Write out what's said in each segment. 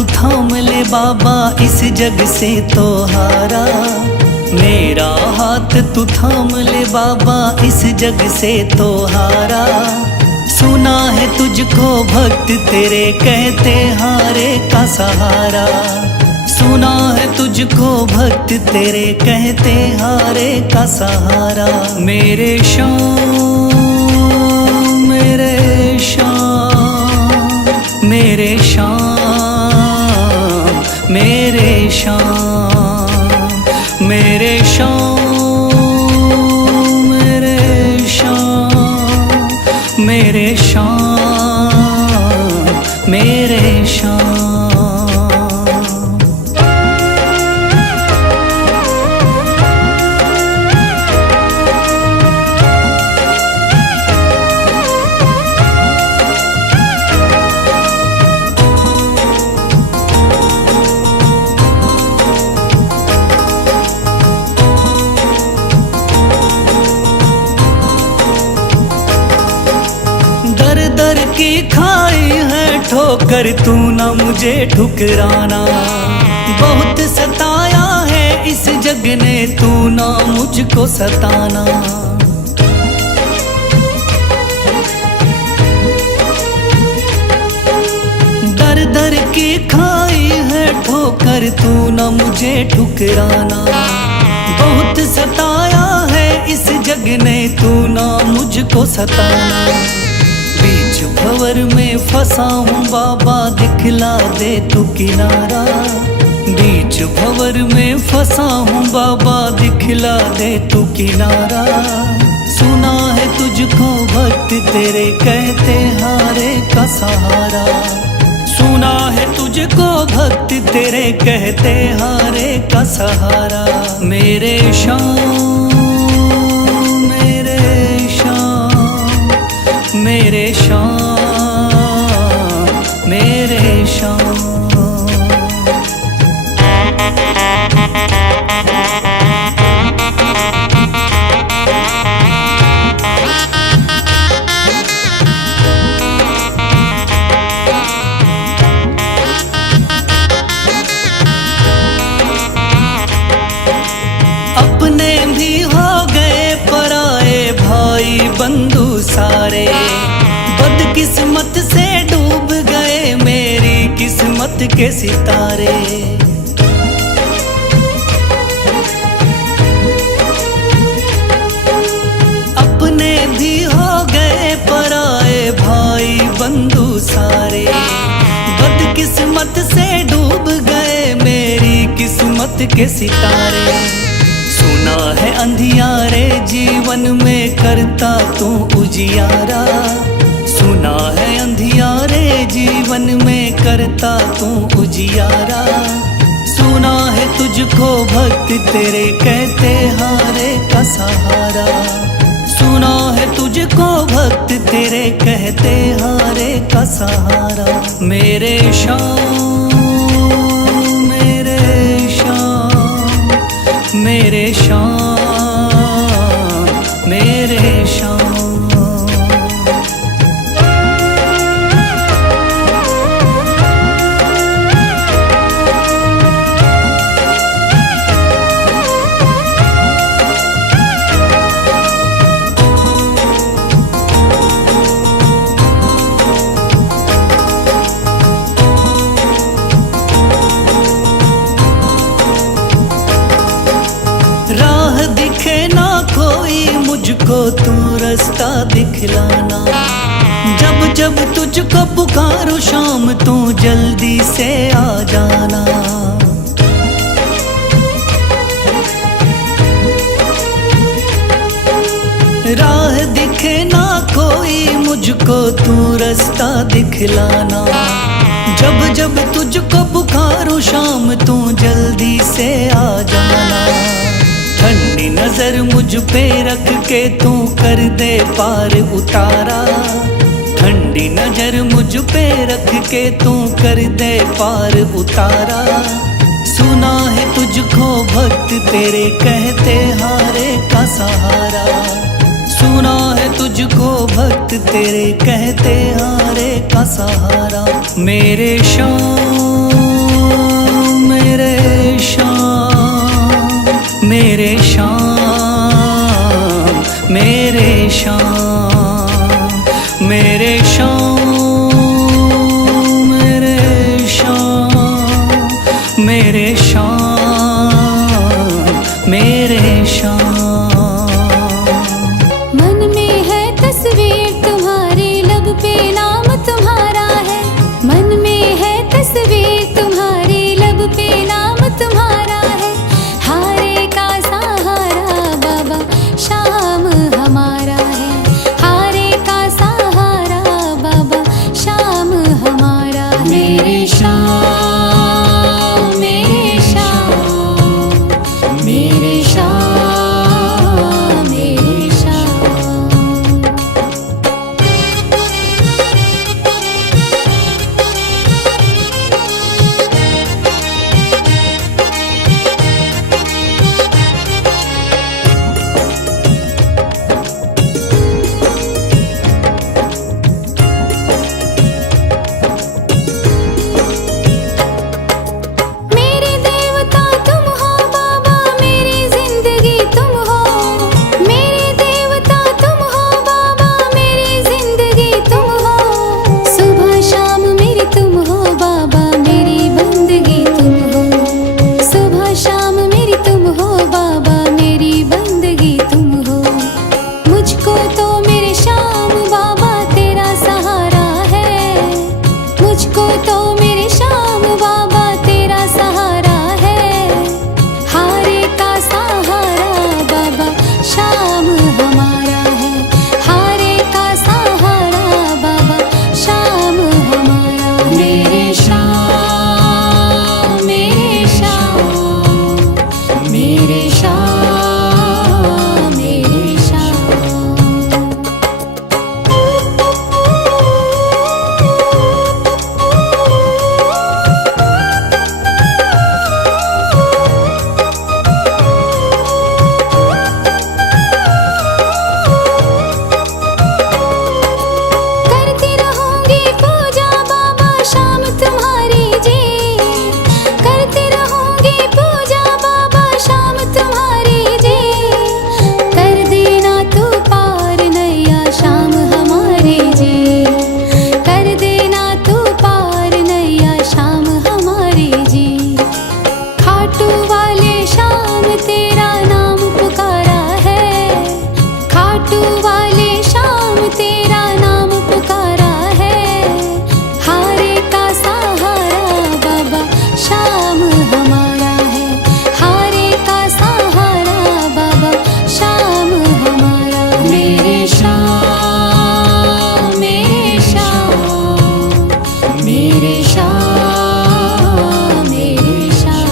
तू थाम ले बाबा इस जग से तो हारा। मेरा हाथ तू थाम ले बाबा इस जग से तो हारा। सुना है तुझको भक्त तेरे कहते हारे का सहारा। सुना है तुझको भक्त तेरे कहते हारे का सहारा। मेरे श्याम मेरे श्याम मेरे श्याम मेरे श्याम मेरे श्याम मेरे श्याम मेरे श्याम मेरे श्याम। दर की खाई है ठोकर तू ना मुझे ठुकराना। बहुत सताया है इस जग ने तू ना मुझको सताना। दर दर की खाई है ठोकर तू ना मुझे ठुकराना। बहुत सताया है इस जग ने तू ना मुझको सताना। बीच भंवर में फंसा हूँ बाबा दिखला दे तू किनारा। बीच भंवर में फंसा हूँ बाबा दिखला दे तू किनारा। सुना है तुझको भक्त तेरे कहते हारे का सहारा। सुना है तुझको भक्त तेरे कहते हारे का सहारा। मेरे श्याम मेरे श्याम मेरे श्याम मेरे श्याम। अपने भी हो गए पराए भाई बंधु सारे। बदकिस्मत से डूब गए मेरी किस्मत के सितारे। अपने भी हो गए पराए भाई बंधु सारे। बदकिस्मत से डूब गए मेरी किस्मत के सितारे। सुना है अंधियारे जीवन में करता तू उजियारा। सुना है अंधियारे जीवन में करता तू उजियारा। सुना है तुझको भक्त तेरे कहते हारे का सहारा। सुना है तुझको भक्त तेरे कहते हारे का सहारा। मेरे श्याम मेरे श्याम मेरे श्याम मेरे श्याम। राह दिखे ना कोई मुझको तू रास्ता दिखलाना। जब जब तुझको पुकारूं शाम तू जल्दी से आ जाना। राह दिखे ना कोई मुझको तू रास्ता दिखलाना। जब जब तुझको पुकारूं शाम तू जल्दी से आ जाना। ठंडी नजर मुझ पे रख के तू कर दे पार उतारा। ठंडी नजर मुझ पे रख के तू कर दे पार उतारा। सुना है तुझको भक्त तेरे कहते हारे का सहारा। सुना है तुझको भक्त तेरे कहते हारे का सहारा। मेरे श्याम श्याम मेरे श्याम मेरे श्याम मेरे श्याम मेरे श्याम मेरे श्याम मेरे श्याम। मन में है तस्वीर तुम्हारी, लब पे नाम तुम्हारा है। मन में है तस्वीर तुम्हारी, लब पे नाम तुम्हारा है। हारे का सहारा बाबा शाम हमारा है। हारे का सहारा बाबा शाम हमारा है। मेरे श्याम मेरे श्याम मेरे श्याम मेरे श्याम। मेरे देवता तुम हो बाबा, मेरी जिंदगी तुम हो। मेरे देवता तुम हो बाबा, मेरी जिंदगी तुम हो। सुबह शाम मेरी तुम हो बाबा, मेरी बंदगी तुम हो। सुबह शाम मेरी तुम हो बाबा, मेरी बंदगी तुम हो। मुझको तो मेरे श्याम बाबा तेरा सहारा है। मुझको तो मेरे श्याम बाबा तेरा सहारा है। हारे का सहारा बाबा शाम हमारा है। हारे का सहारा बाबा शाम हमारा है। मेरे श्याम मेरे श्याम मेरे श्याम मेरे श्याम। करती रहूंगी पूजा बाबा शाम तुम्हारी जी। करती रहूंगी पूजा बाबा शाम तुम्हारी जी। कर देना तू पार नैया शाम हमारी जी। कर देना तू पार नैया शाम हमारी जी। खाटू वाले शाम तेरा नाम पुकारा है। खाटू वाले शाम तेरा नाम पुकारा है। हारे का सहारा बाबा शाम हमारा है। हारे का सहारा बाबा शाम हमारा है। मेरे श्याम मेरे श्याम मेरे श्याम मेरे श्याम।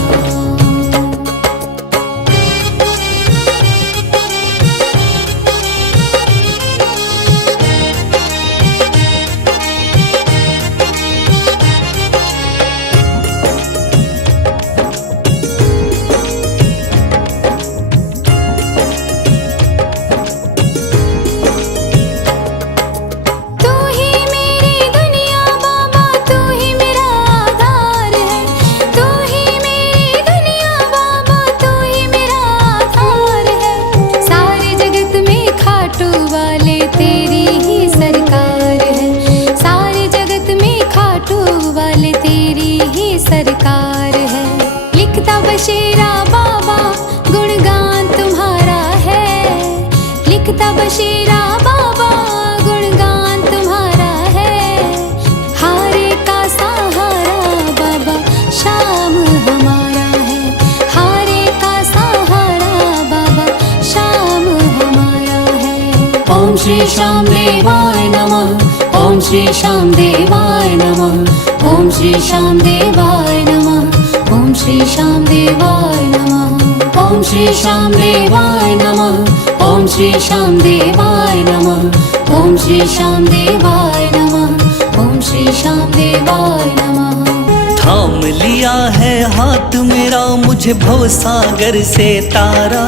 तू ही मेरी दुनिया बाबा, तू ही मेरा आधार है। तू ही मेरी दुनिया बाबा, तू ही मेरा आधार है। सारे जगत में खाटू वाले तेरी ही सरकार है। सारे जगत में खाटू वाले तेरी ही सरकार है। लिखता बशीरा बाबा गुणगान तुम्हारा है। लिखता बशीरा बाबा गुणगान तुम्हारा है। हारे का सहारा बाबा शाम हमारा है। हारे का सहारा बाबा शाम हमारा है। ओम श्री श्याम देवाय नमः। ओम श्री श्याम देवाय नमः। ओम श्री श्याम देवाय नमः। ओम श्री श्याम देवाय नमः। ओम श्री श्याम देवाय नमः। ओम श्री श्याम देवाय नमः। ओम श्री श्याम देवाय नमः। ओम श्री श्याम देवाय नमः। थाम लिया है हाथ मेरा मुझे भवसागर से तारा।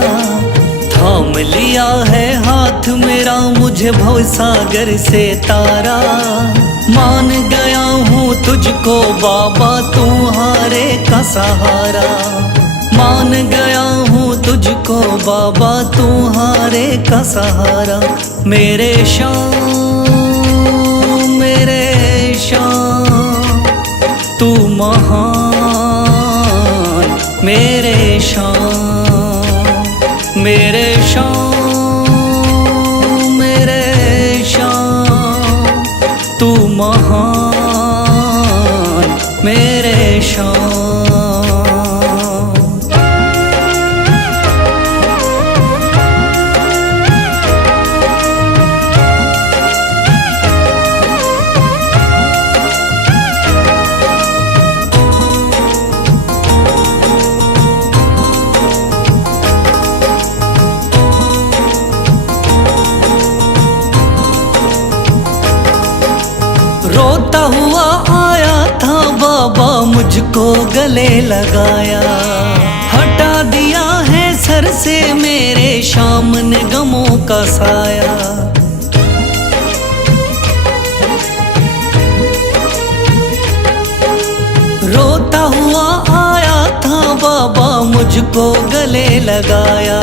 थाम लिया है हाथ मेरा मुझे भवसागर से तारा। मान गया हूँ तुझको बाबा, तू हारे का सहारा। मान गया हूँ तुझको बाबा, तुम्हारे का सहारा। मेरे शाम, मेरे शाम, तू महान। मेरे शाम, मेरे शाम, मेरे शाम, तू महान। मेरे शाम। रोता हुआ आया था बाबा, मुझको गले लगाया। हटा दिया है सर से मेरे शाम ने गमों का साया। रोता हुआ आया था बाबा, मुझको गले लगाया।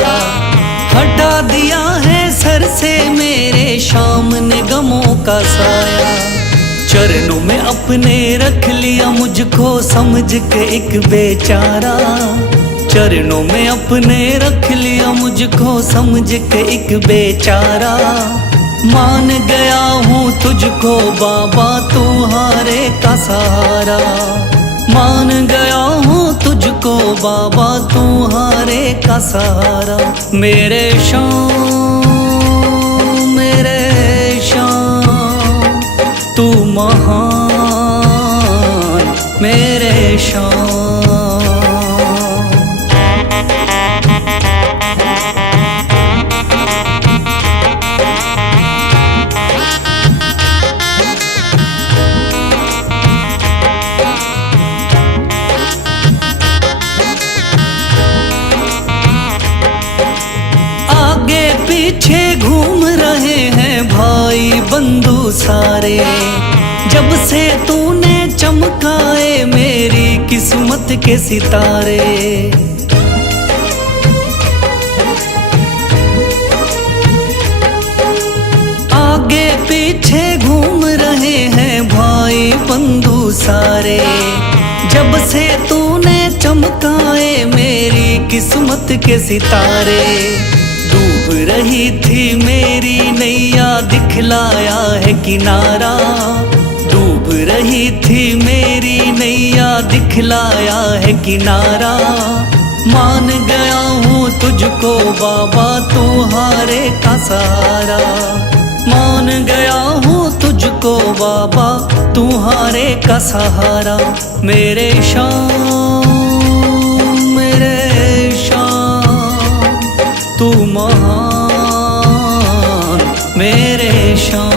हटा दिया है सर से मेरे शाम ने गमों का साया। चरणों में अपने रख लिया मुझको समझ के एक बेचारा। चरणों में अपने रख लिया मुझको समझ के एक बेचारा। मान गया हूँ तुझको बाबा, तुम्हारे का सहारा। मान गया हूँ तुझको बाबा, तुम्हारे का सहारा। मेरे शाम, मेरे शाम, तू महान। मेरे शाम। आगे पीछे घूम रहे हैं भाई बंधु सारे। जब से तूने चमकाए मेरी किस्मत के सितारे। आगे पीछे घूम रहे हैं भाई बंधु सारे। जब से तूने चमकाए मेरी किस्मत के सितारे। डूब रही थी मेरी नैया, दिखलाया है किनारा। डूब रही थी मेरी नैया, दिखलाया है किनारा। मान गया हूँ तुझको बाबा, तुम्हारे का सहारा। मान गया हूँ तुझको बाबा, तुम्हारे का सहारा। मेरे शाम, मेरे शाम, तू महान। मेरे शाम।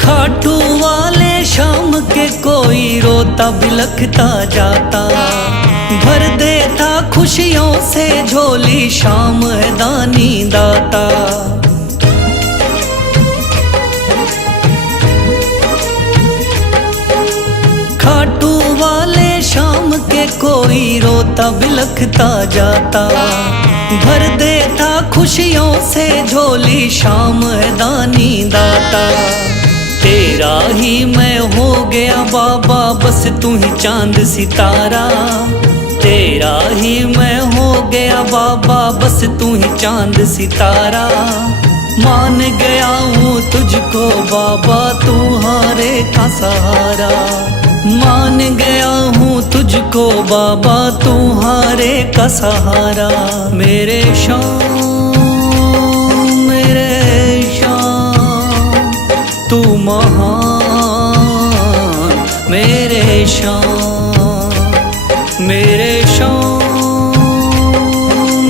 खाटू वाले शाम के कोई रोता बिलखता जाता। भर देता खुशियों से झोली, शाम है दानी दाता। खाटू वाले शाम के कोई रोता बिलखता जाता। भर देता खुशियों से झोली, शाम है दानी दाता। तेरा ही मैं हो गया बाबा, बस तू ही चांद सितारा। तेरा ही मैं हो गया बाबा, बस तू ही चांद सितारा। मान गया हूँ तुझको बाबा, तुम्हारे का सहारा। मान गया हूँ तुझको बाबा, तुम्हारे का सहारा। मेरे शाम, मेरे शाम, तू महान। मेरे शाम, मेरे शाम,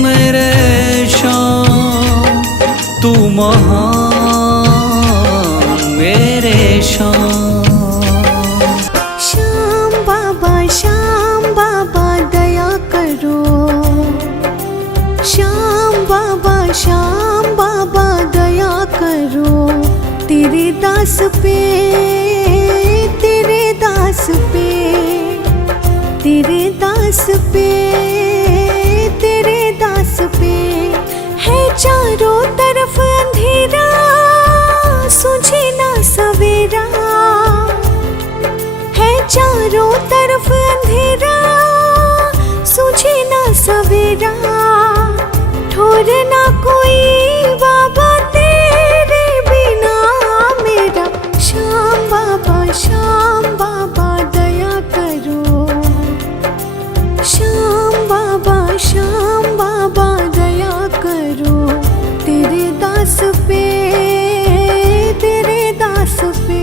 मेरे शाम, तू महान। करो तेरे दास पे, तेरे दास पे, तेरे दास पे, तेरे दास पे। है चारों तरफ अंधेरा, सूझे ना सवेरा, है चारों तरफ अंधेरा, सूझे ना सवेरा। ठोर ना कोई बाबा तेरे बिना मेरा, श्याम बाबा दया करो, श्याम बाबा दया करो तेरे दास पे, तेरे दास पे।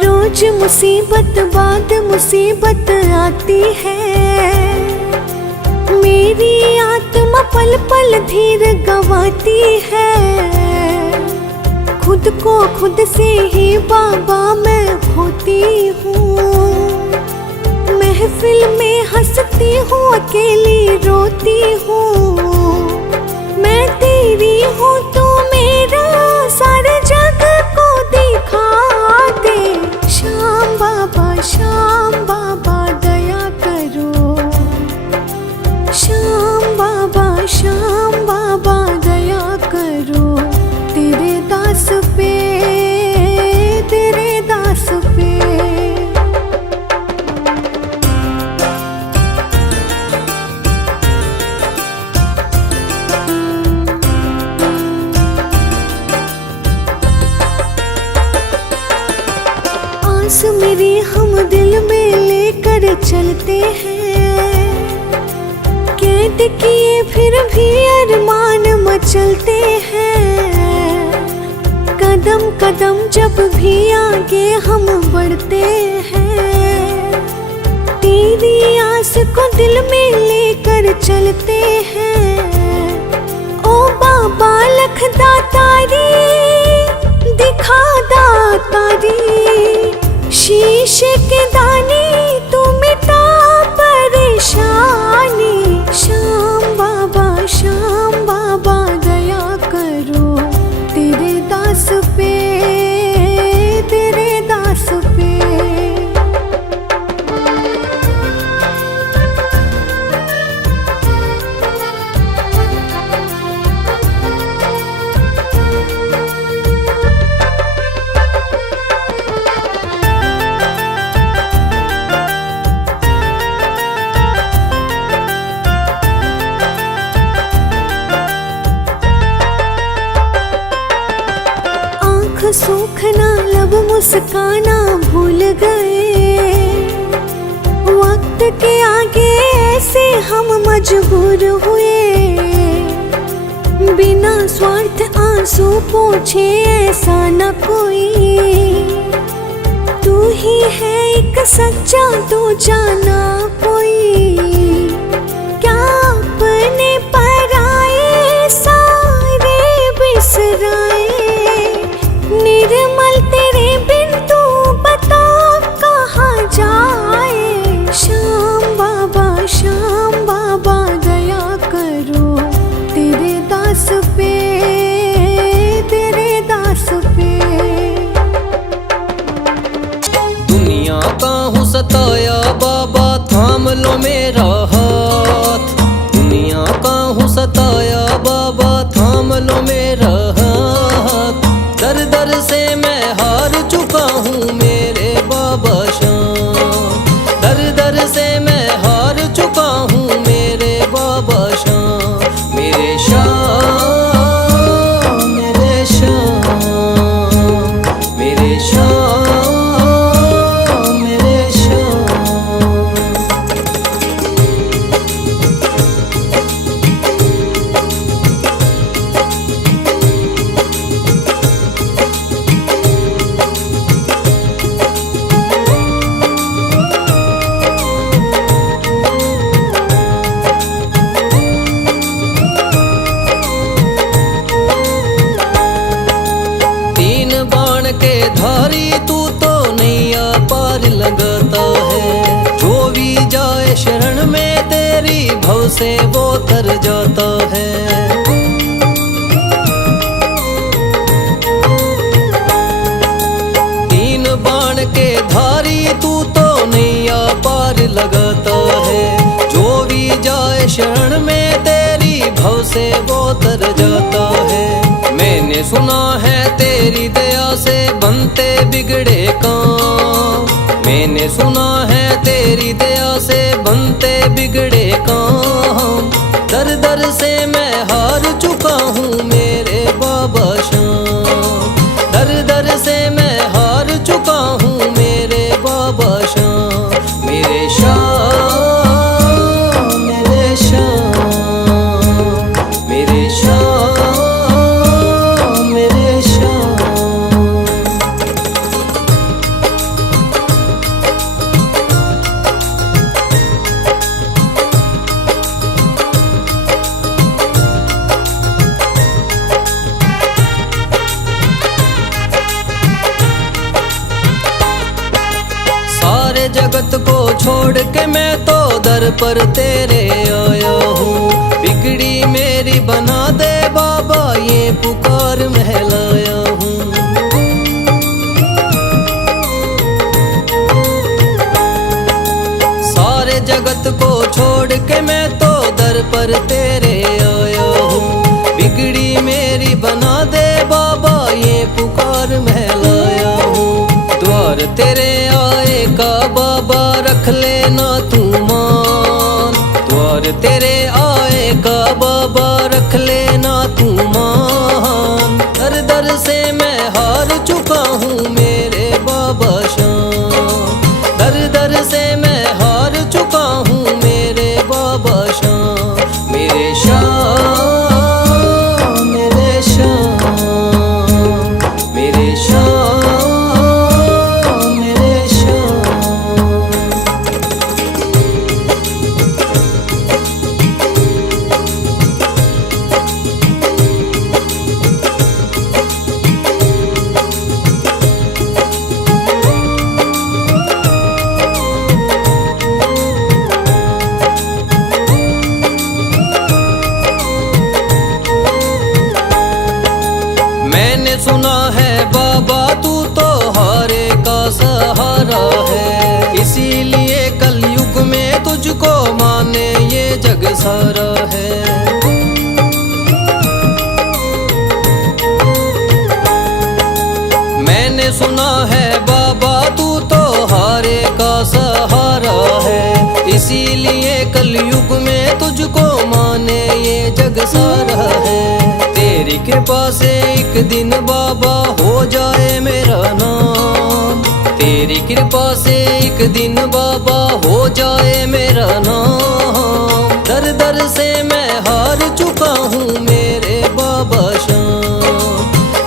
रोज मुसीबत बाद मुसीबत आती है, मेरी आत्मा पल पल धीर गंवाती है। खुद को खुद से ही बाबा मैं खोती हूँ, महफिल में हंसती हूँ अकेली रोती हूँ। मैं तेरी हूँ तू मेरा, सारे जग को दिखा दे। श्याम बाबा दया करो, श्याम बाबा दया करो तेरे दास पे, तेरे दास पे। आस मेरी हम दिल में लेकर चलते हैं, कैद किए फिर भी अरमान मचलते हैं। कदम कदम जब भी आगे हम बढ़ते हैं, तेरी आस को दिल में लेकर चलते हैं। ओ बाबा लख दातारी, दिखा दातारी, शीश के दाने तू मिटा परेशानी। श्याम बाबा दया करो तेरे दास पे, तेरे दास पे। सूखना लब मुस्काना भूल गए, वक्त के आगे ऐसे हम मजबूर हुए। बिना स्वार्थ आंसू पोछे ऐसा न कोई, तू ही है एक सच्चा तू जाना कोई। क्या अपने पराए सारे बिसराए, निर्मल तेरे बिन तू बता कहाँ जाए। श्याम बाबा दया करो तेरे दास पे, तेरे दास पे। दुनिया का हूँ सताया बाबा थाम लो मेरा शरण में तेरी भव से वो तर जाता है। तीन बाण के धारी तू तो नैया पार लगाता है। जो भी जाए शरण में तेरी भव से वो तर जाता है। मैंने सुना है तेरी दया से बनते बिगड़े काम। मैंने सुना है तेरी दया से बनते बिगड़े काम। दर दर से मैं हार चुका हूँ मेरे बाबा श्याम। दर दर से मैं हार चुका हूँ मेरे बाबा श्याम। मेरे श्याम, मेरे श्याम, मेरे श्याम, मेरे श्याम। सारे जगत को छोड़ के मैं तो दर पर तेरे आया हूँ। बिगड़ी मेरी बना दे बाबा ये पुकार महलाया हूँ। सारे जगत को छोड़ के मैं तो दर पर तेरे आया हूँ। बिगड़ी मेरी बना दे बाबा ये पुकार महलाया हूँ। द्वार तेरे आए का बाबा रख लेना तू मान। द्वार तेरे आए का बाबा रख लेना तू मान। दर दर से मैं हार चुका हूँ मेरे बाबा श्याम। दर दर से मैं हार चुका हूँ मेरे बाबा श्याम। मेरे श्याम, मेरे श्याम, मेरे श्याम, मेरे श्याम। मैंने सुना है बाबा तू तो हारे का सहारा है। इसीलिए कलयुग में तुझको माने ये जग सारा है। मैंने सुना है बाबा तू तो हारे का सहारा है। इसीलिए कलयुग में तुझको माने ये जग सारा है। तेरी कृपा से एक दिन बाबा हो जाए मेरा नाम। तेरी कृपा से एक दिन बाबा हो जाए मेरा नाम। दर दर से मैं हार चुका हूँ मेरे बाबा श्याम।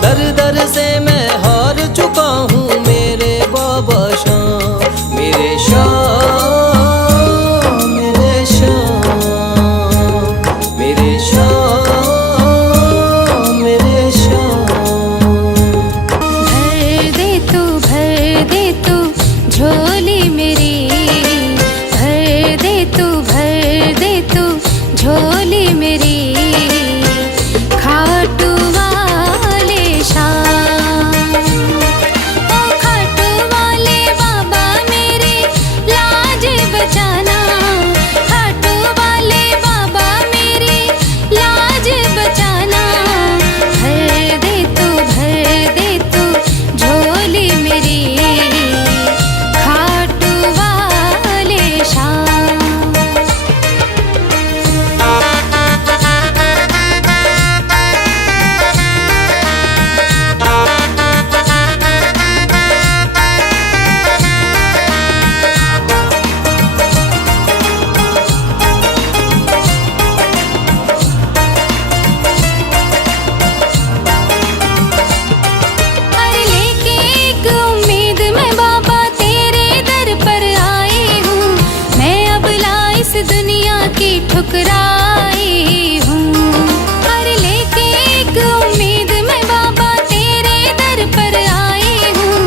दर दर से मैं हार चुका हूँ मेरे बाबा श्याम। मेरे श्याम, मेरे श्याम, मेरे श्याम, मेरे श्याम। भर दे तू झोली मेरी। भर दे तू झोली मेरी। खाटू वाले श्याम, ओ खाटू वाले बाबा मेरे लाज बचाना। खाटू वाले बाबा मेरे लाज बचाना। भर दे तू झोली मेरी। खाटू वाले श्याम। अरे लेके एक उम्मीद मैं बाबा तेरे दर पर आई हूँ। मैं अब ला इस दुनिया की ठुकराई हूँ। अरे लेके एक उम्मीद मैं बाबा तेरे दर पर आई हूँ।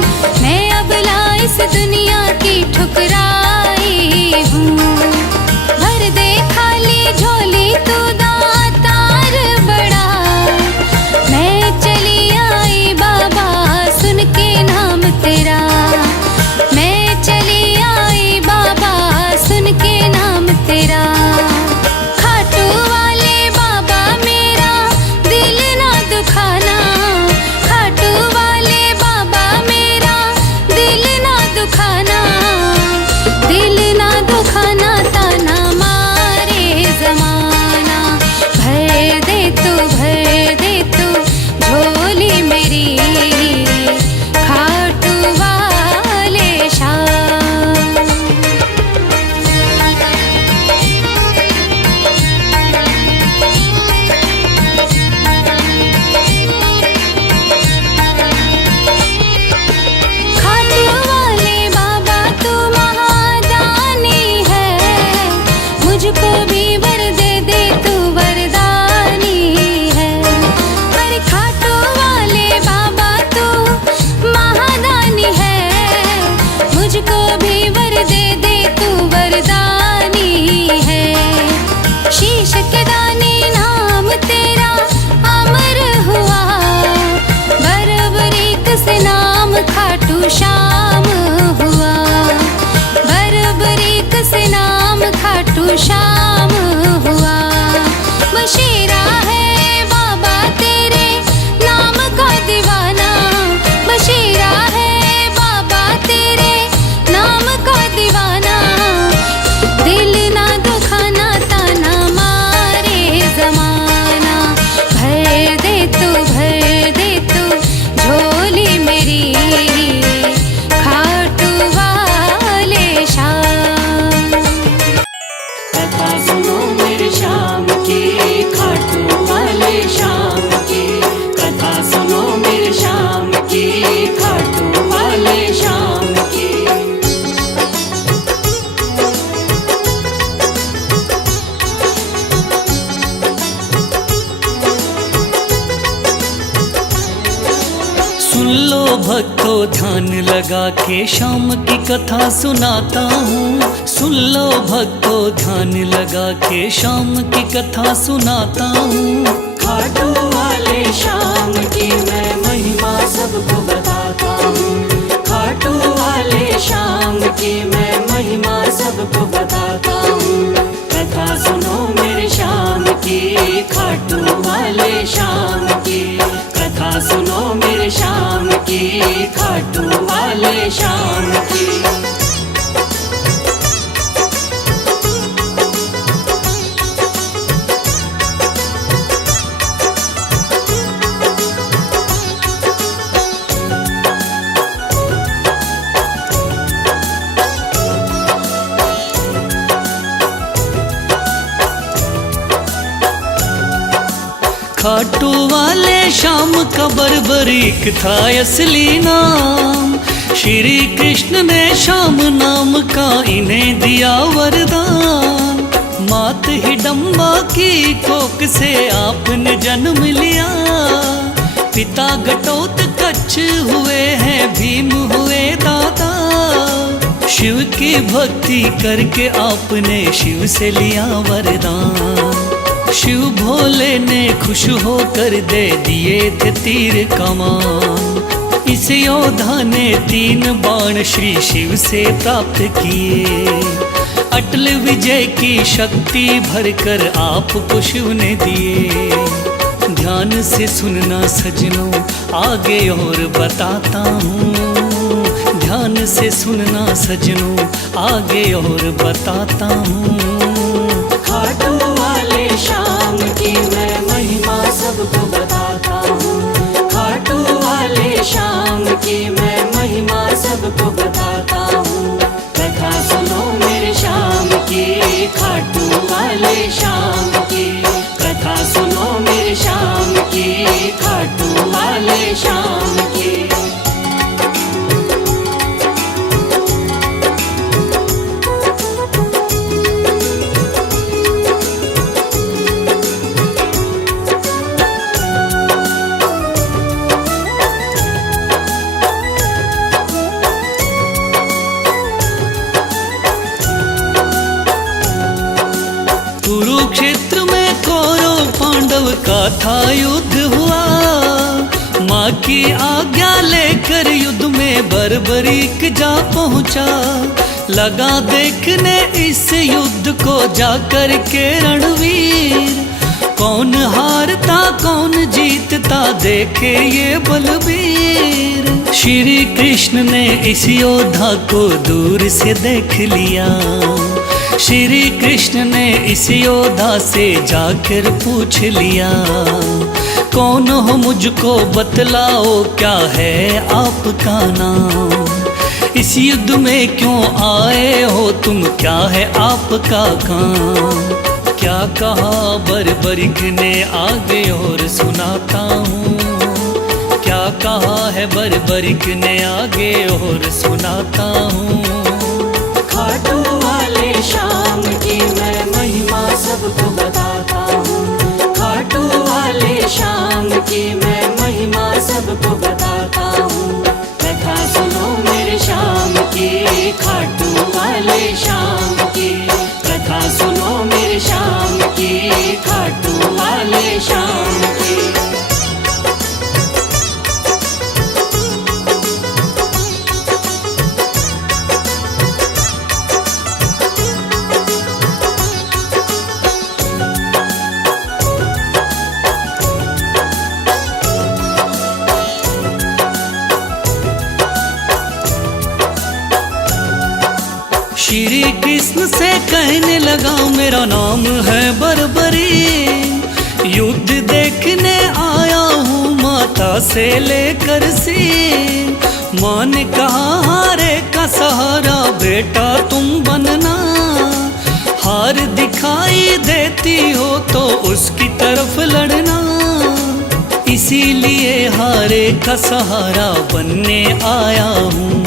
मैं अब ला इस दुनिया की ठुकराई हूँ। सुन लो भक्तों ध्यान लगा के शाम की कथा सुनाता हूँ। सुन लो भक्तों ध्यान लगा के शाम की कथा सुनाता हूँ। खाटू वाले शाम की मैं महिमा सबको बताता हूँ। खाटू वाले शाम की मैं महिमा सबको बताता हूँ। कथा सुनो मेरे शाम की, खाटू वाले शाम की। कथा सुनो मेरे शाम की, खाटू वाले शाम की। खाटू वाले शाम का बर्बरीक था असली नाम। श्री कृष्ण ने शाम नाम का इन्हें दिया वरदान। मात हिडम्बा की कोख से आपने जन्म लिया। पिता घटोत्कच हुए हैं भीम हुए दादा। शिव की भक्ति करके आपने शिव से लिया वरदान। शिव भोले ने खुश होकर दे दिए थे तीर कमान। इस योद्धा ने 3 बाण श्री शिव से प्राप्त किए। अटल विजय की शक्ति भरकर आपको शिव ने दिए। ध्यान से सुनना सजनों आगे और बताता हूँ। ध्यान से सुनना सजनों आगे और बताता हूँ। खाटू वाले शाम की मैं महिमा सबको बताता हूँ। खाटू वाले शाम की मैं महिमा सबको बताता हूँ। कथा सुनो मेरे शाम की, खाटू वाले शाम की। कथा सुनो मेरे शाम की, खाटू वाले शाम की। कुरुक्षेत्र में कौरव पांडव का था युद्ध हुआ। माँ की आज्ञा लेकर युद्ध में बर्बरीक जा पहुँचा। लगा देखने इस युद्ध को जाकर के रणवीर। कौन हारता कौन जीतता देखे ये बलबीर। श्री कृष्ण ने इस योद्धा को दूर से देख लिया। श्री कृष्ण ने इस योद्धा से जाकर पूछ लिया। कौन हो मुझको बतलाओ क्या है आपका नाम। इस युद्ध में क्यों आए हो तुम, क्या है आपका काम। क्या कहा बर्बरीक ने आगे और सुनाता हूँ। क्या कहा है बर्बरीक ने आगे और सुनाता हूँ। खाटू वाले शाम की मैं महिमा सबको बताता हूँ। खाटू वाले शाम की मैं महिमा सबको बताता हूँ। कथा सुनो मेरे शाम की, खाटू वाले शाम की। कथा सुनो मेरे शाम की, खाटू वाले शाम की। श्री कृष्ण से कहने लगा मेरा नाम है बर्बरी। युद्ध देखने आया हूँ माता से लेकर सीन। माँ ने कहा हारे का सहारा बेटा तुम बनना। हार दिखाई देती हो तो उसकी तरफ लड़ना। इसीलिए हारे का सहारा बनने आया हूँ।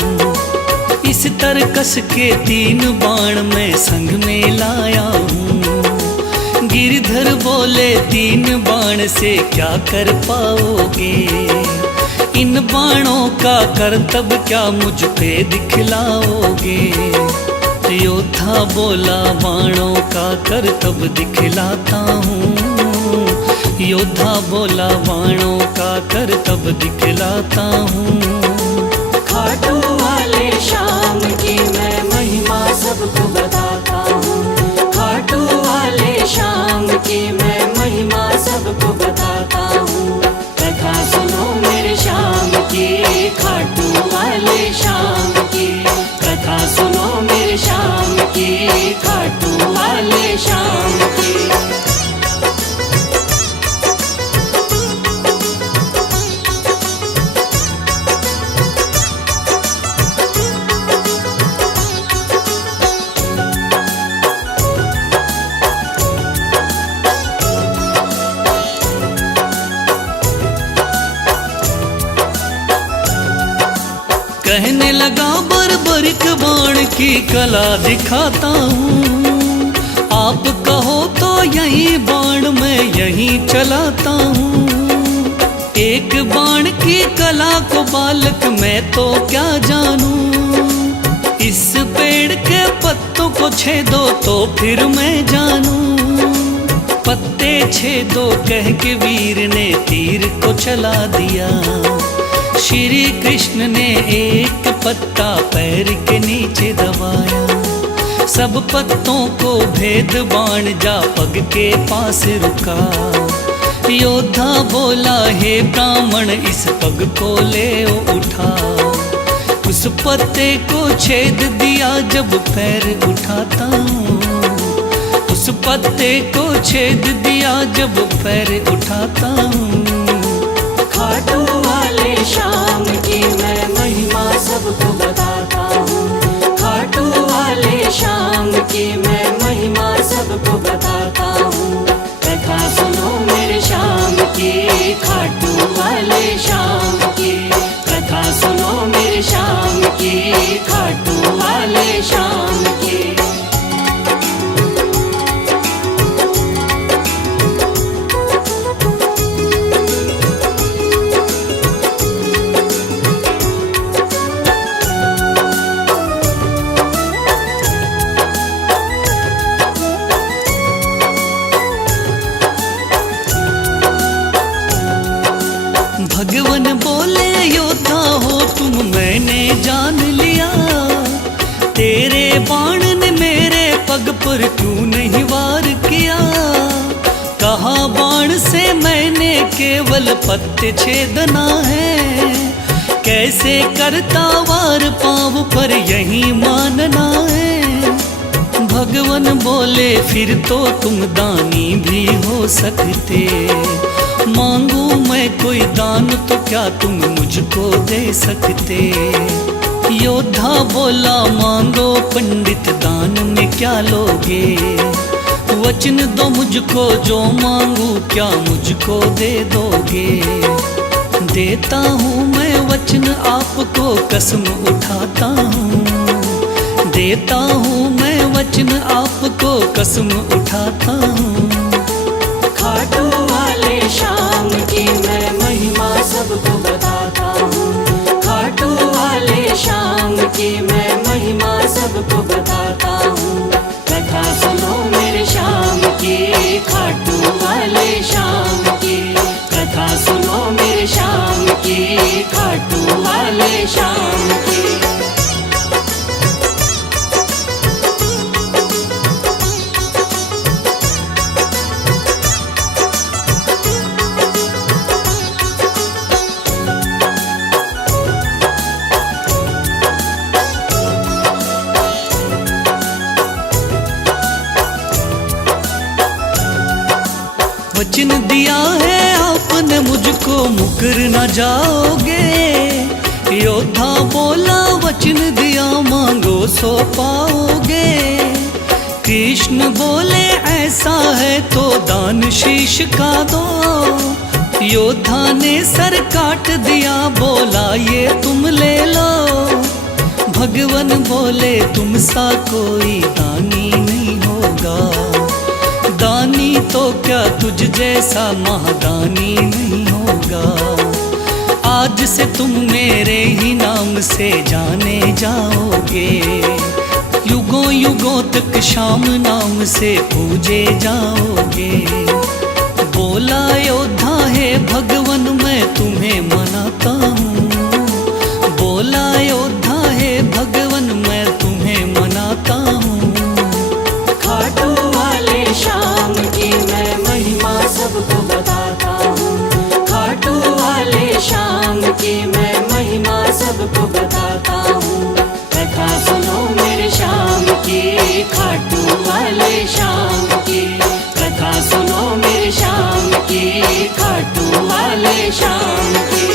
इस तरकस के 3 बाण में संग में लाया हूँ। गिरधर बोले 3 बाण से क्या कर पाओगे। इन बाणों का करतब क्या मुझ पे दिखलाओगे? योद्धा बोला बाणों का करतब दिखलाता हूँ। योद्धा बोला बाणों का करतब दिखलाता हूँ। खाटू वाले श्याम की मैं महिमा सबको बताता हूँ। खाटू वाले श्याम की मैं महिमा सबको बताता हूँ। कथा सुनो मेरे श्याम की, खाटू वाले श्याम की। कथा सुनो मेरे श्याम की, खाटू वाले श्याम की। कहने लगा बर्बरिक बाण की कला दिखाता हूँ। आप कहो तो यही बाण मैं यहीं चलाता हूँ। एक बाण की कला को बालक मैं तो क्या जानूं। इस पेड़ के पत्तों को छेदो तो फिर मैं जानूं। पत्ते छेदो कह के वीर ने तीर को चला दिया। श्री कृष्ण ने एक पत्ता पैर के नीचे दबाया। सब पत्तों को भेद बाण जा पग के पास रुका। योद्धा बोला हे ब्राह्मण इस पग को ले उठा। उस पत्ते को छेद दिया जब पैर उठाता हूँ। उस पत्ते को छेद दिया जब पैर उठाता हूँ। खाटू वाले श्याम की मैं महिमा सबको बताता हूँ। खाटू वाले श्याम की मैं महिमा सबको बताता हूँ। कथा सुनो मेरे श्याम की, खाटू वाले श्याम की। कथा सुनो मेरे श्याम की, खाटू वाले श्याम की। भगवान बोले योद्धा हो तुम मैंने जान लिया। तेरे बाण ने मेरे पग पर क्यों नहीं वार किया। कहा बाण से मैंने केवल पत्ते छेदना है। कैसे करता वार पाँव पर यही मानना है। भगवान बोले फिर तो तुम दानी भी हो सकते। मांगू मैं कोई दान तो क्या तुम मुझको दे सकते। योद्धा बोला मांगो पंडित दान में क्या लोगे। वचन दो मुझको जो मांगू क्या मुझको दे दोगे। देता हूँ मैं वचन आपको कसम उठाता हूँ। देता हूँ मैं वचन आपको कसम उठाता हूँ। खाटू वाले श्याम की मैं महिमा सबको बताता हूँ। खाटू वाले श्याम की मैं महिमा सबको बताता हूँ। कथा सुनो मेरे श्याम की, खाटू वाले श्याम की। कथा सुनो मेरे श्याम की, खाटू वाले श्याम की। वचन दिया है आपने मुझको मुकर न जाओगे। योद्धा बोला वचन दिया मांगो सो पाओगे। कृष्ण बोले ऐसा है तो दान शीश का दो। योद्धा ने सर काट दिया बोला ये तुम ले लो। भगवान बोले तुम सा कोई दानी नहीं होगा। दानी तो क्या तुझ जैसा महादानी नहीं होगा। आज से तुम मेरे ही नाम से जाने जाओगे, युगों युगों तक श्याम नाम से पूजे जाओगे। बोला योद्धा है भगवन मैं तुम्हें मनाता हूँ, बोला योद्धा है भगवन मैं तुम्हें मनाता हूँ। खाटू वाले श्याम की मैं महिमा सबको बताता हूँ, खाटू वाले श्याम की मैं महिमा सबको बताता हूँ। कथा सुनो मेरे श्याम की, खाटू वाले श्याम की, कथा सुनो मेरे श्याम की, खाटू वाले श्याम की।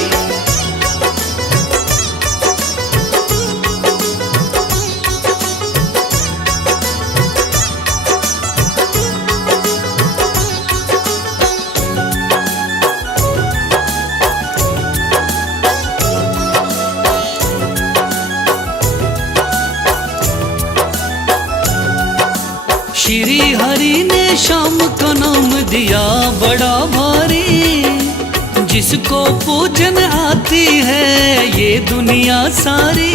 श्री हरि ने श्याम का नाम दिया बड़ा भारी, जिसको पूजन आती है ये दुनिया सारी।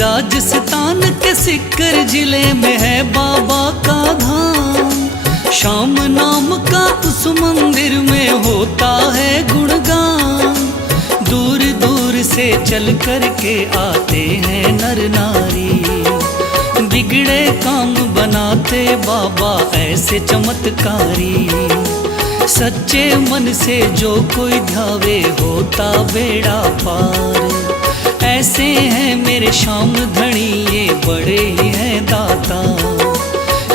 राजस्थान के सिक्कर जिले में है बाबा का धाम, श्याम नाम का उस मंदिर में होता है गुणगान। दूर दूर से चल कर के आते हैं नर नारी, बिगड़े काम बनाते बाबा ऐसे चमत्कारी। सच्चे मन से जो कोई ध्यावे होता बेड़ा पार। ऐसे हैं मेरे श्याम धनी ये बड़े ही हैं दाता,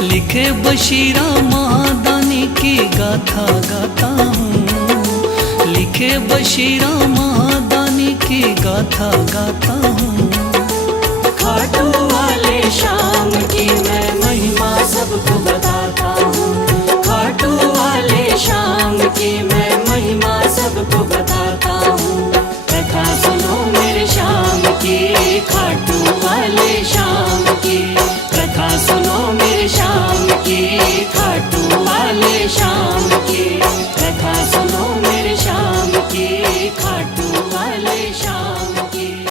लिखे बशीरा महादानी की गाथा गाता हूँ, लिखे बशीरा महादानी की गाथा गाता हूँ। खाटू वाले श्याम की मैं महिमा सबको बताता हूँ, खाटू वाले श्याम की मैं महिमा सबको बताता हूँ। कथा सुनो मेरे श्याम की, खाटू वाले श्याम की, कथा सुनो मेरे श्याम की, खाटू वाले श्याम की, कथा सुनो मेरे श्याम